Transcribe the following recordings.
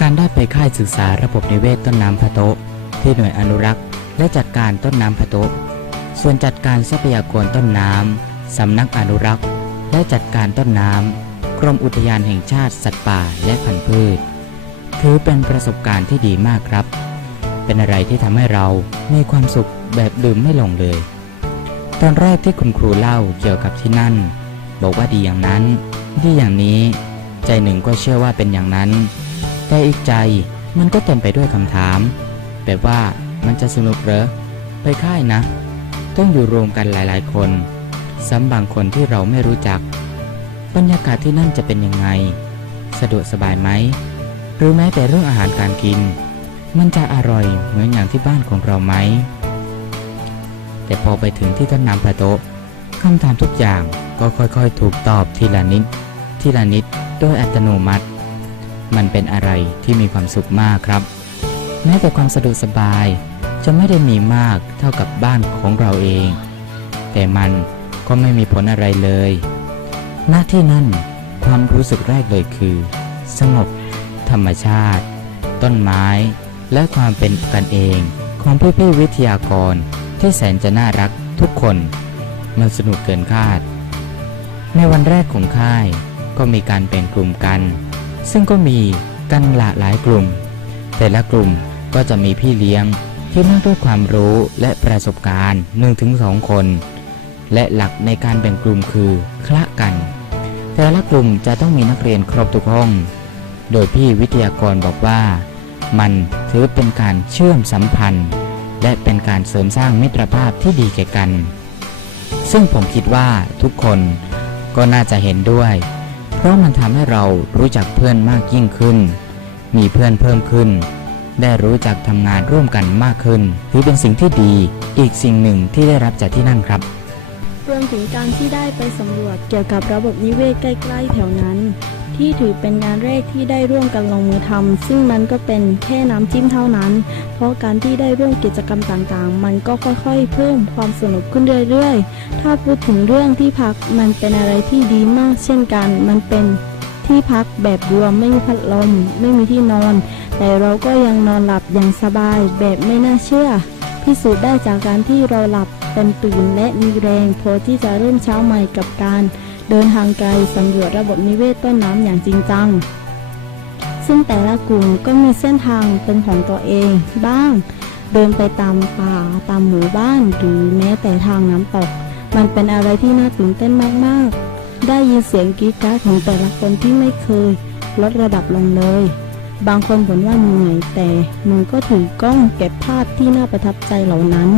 การได้ไปค่ายศึกษาระบบนิเวศต้นน้ำพะโตะที่หน่วยอนุรักษ์ และจัดการต้นน้ำพะโตะส่วนจัดการทรัพยากรต้นน้ำสำนักอนุรักษ์ และจัดการต้นน้ำกรมอุทยานแห่งชาติสัตว์ป่าและพันธุ์พืช ถือเป็นประสบการณ์ที่ดีมากครับ เป็นอะไรที่ทำให้เรามีความสุขแบบลืมไม่ลงเลย ตอนแรกที่คุณครูเล่าเกี่ยวกับที่นั่น บอกว่าดีอย่างนั้น ดีอย่างนี้ ใจหนึ่งก็เชื่อว่าเป็นอย่างนั้น แต่อีกใจมันก็เต็มไปด้วยคำถาม แบบว่ามันจะสนุกเหรอ ไปค่ายนะ ต้องอยู่รวมกันหลายๆ คนซ้ำบางคนที่เราไม่รู้จัก บรรยากาศที่นั่นจะเป็นยังไง สะดวกสบายไหม หรือแม้แต่เรื่องอาหารการกิน มันจะอร่อยเหมือนอย่างที่บ้านของเราไหม แต่พอไปถึงที่ต้นนำพระโตะคำถามทุกอย่างก็ค่อยๆ ถูกตอบทีละนิด ทีละนิด โดยอัตโนมัติ มันเป็นอะไรที่มีความสุขมากครับ แม้แต่ความสะดวกสบายจะไม่ได้มีมากเท่ากับบ้านของเราเอง แต่มันก็ไม่มีผลอะไรเลยณที่นั่นความรู้สึกแรกเลยคือ สงบ ธรรมชาติ ต้นไม้ และความเป็นกันเองของพี่ๆวิทยากรที่แสนจะน่ารักทุกคน มันสนุกเกินคาด ในวันแรกของค่ายก็มีการแบ่งกลุ่มกัน ซึ่งก็มีกันหลากหลายกลุ่ม แต่ละกลุ่มก็จะมีพี่เลี้ยงที่มากด้วยความรู้และประสบการณ์1-2 คน และหลักในการแบ่งกลุ่มคือคละกัน แต่ละกลุ่มจะต้องมีนักเรียนครบทุกห้อง โดยพี่วิทยากรบอกว่า มันถือเป็นการเชื่อมสัมพันธ์ และเป็นการเสริมสร้างมิตรภาพที่ดีแก่กัน ซึ่งผมคิดว่าทุกคนก็น่าจะเห็นด้วย เพราะมันทำให้เรารู้จักเพื่อนมากยิ่งขึ้น มีเพื่อนเพิ่มขึ้น ได้รู้จักทำงานร่วมกันมากขึ้น ถือเป็นสิ่งที่ดีอีกสิ่งหนึ่งที่ได้รับจากที่นั่นครับ รวมถึงการที่ได้ไปสำรวจเกี่ยวกับระบบนิเวศใกล้ ๆ แถวนั้น ที่ถือเป็นงานแรกที่ได้ร่วมกันลงมือทำซึ่งมันก็เป็นแค่น้ำจิ้มเท่านั้น เพราะการที่ได้ร่วมกิจกรรมต่างๆ มันก็ค่อยๆ เพิ่มความสนุกขึ้นเรื่อยๆ ถ้าพูดถึงเรื่องที่พักมันเป็นอะไรที่ดีมากเช่นกัน มันเป็นที่พักแบบรวมไม่มีพัดลม ไม่มีที่นอน แต่เราก็ยังนอนหลับอย่างสบายแบบไม่น่าเชื่อ พิสูจน์ได้จากการที่เราหลับเต็มตื่นและมีแรงพอที่จะเริ่มเช้าใหม่กับการ เดินทางไกลสำรวจระบบนิเวศต้นน้ำอย่างจริงจัง ซึ่งแต่ละกลุ่มก็มีเส้นทางเป็นของตัวเองบ้าง เดินไปตามป่าตามหมู่บ้านหรือแม้แต่ทางน้ำตก มันเป็นอะไรที่น่าตื่นเต้นมากๆ ได้ยินเสียงกรีดกราดของแต่ละคนที่ไม่เคยลดระดับลงเลย บางคนบ่นว่าเหนื่อยแต่มึงก็ถือกล้องเก็บภาพที่น่าประทับใจเหล่านั้น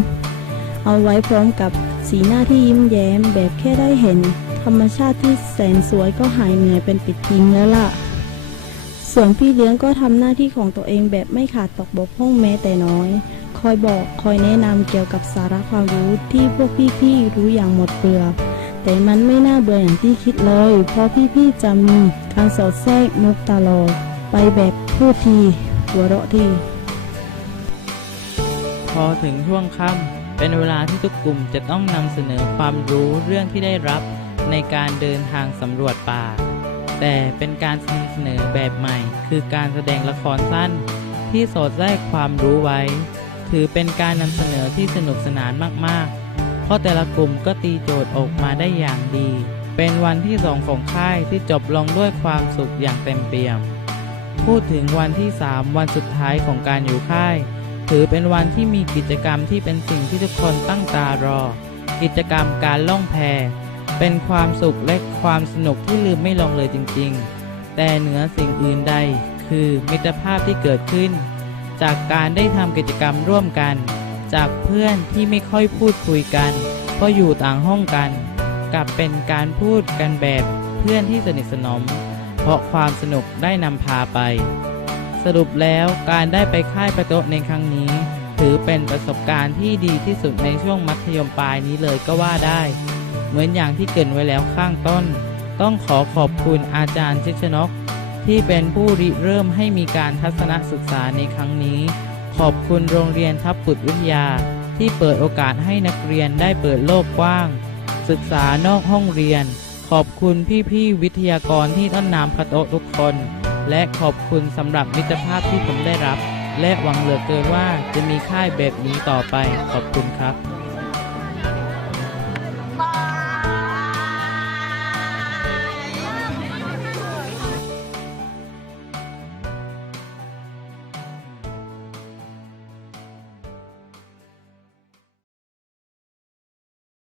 เอาไว้พร้อมกับสีหน้าที่ยิ้มแย้มแบบแค่ได้เห็น ธรรมชาติที่แสนสวยก็หายเหนื่อยเป็นปิดทิ้งแล้วล่ะ ส่วนพี่เลี้ยงก็ทำหน้าที่ของตัวเองแบบไม่ขาดตกบกพร่องแม้แต่น้อย คอยบอกคอยแนะนำเกี่ยวกับสาระความรู้ที่พวกพี่ๆรู้อย่างหมดเปลือกแต่มันไม่น่าเบื่ออย่างที่คิดเลย เพราะพี่ๆจะมีการสอดแทรกมุกตลอดไปแบบพูดทีหัวเราะทีพอถึงช่วงค่ำเป็นเวลาที่ทุกกลุ่มจะต้องนำเสนอความรู้เรื่องที่ได้รับ ในการเดินทางสำรวจป่า แต่เป็นการนำเสนอแบบใหม่ คือการแสดงละครสั้น ที่สอดแทรกความรู้ไว้ ถือเป็นการนำเสนอที่สนุกสนานมากๆ เพราะแต่ละกลุ่มก็ตีโจทย์ออกมาได้อย่างดี เป็นวันที่สองของค่ายที่จบลงด้วยความสุขอย่างเต็มเปี่ยม พูดถึงวันที่ 3 วันสุดท้ายของการอยู่ค่าย ถือเป็นวันที่มีกิจกรรมที่เป็นสิ่งที่ทุกคนตั้งตารอ กิจกรรมการล่องแพ เป็นความสุขและความสนุกที่ลืมไม่ลงเลยจริงๆ แต่เหนือสิ่งอื่นใด คือมิตรภาพที่เกิดขึ้น จากการได้ทำกิจกรรมร่วมกัน จากเพื่อนที่ไม่ค่อยพูดคุยกันเพราะอยู่ต่างห้องกัน กลับเป็นการพูดกันแบบเพื่อนที่สนิทสนม เพราะความสนุกได้นำพาไป สรุปแล้วการได้ไปค่ายประโตะในครั้งนี้ ถือเป็นประสบการณ์ที่ดีที่สุดในช่วงมัธยมปลายนี้เลยก็ว่าได้ เหมือนอย่างที่เกินไว้แล้วข้างต้น ต้องขอขอบคุณอาจารย์ชิชนก ที่เป็นผู้ริเริ่มให้มีการทัศนศึกษาในครั้งนี้ ขอบคุณโรงเรียนทับปุตวิทยา ที่เปิดโอกาสให้นักเรียนได้เปิดโลกกว้าง ศึกษานอกห้องเรียน ขอบคุณพี่ๆวิทยากรที่ต้นน้ำพระโตทุกคน และขอบคุณสำหรับมิตรภาพที่ผมได้รับ และหวังเหลือเกินว่าจะมีค่ายแบบนี้ต่อไปขอบคุณครับ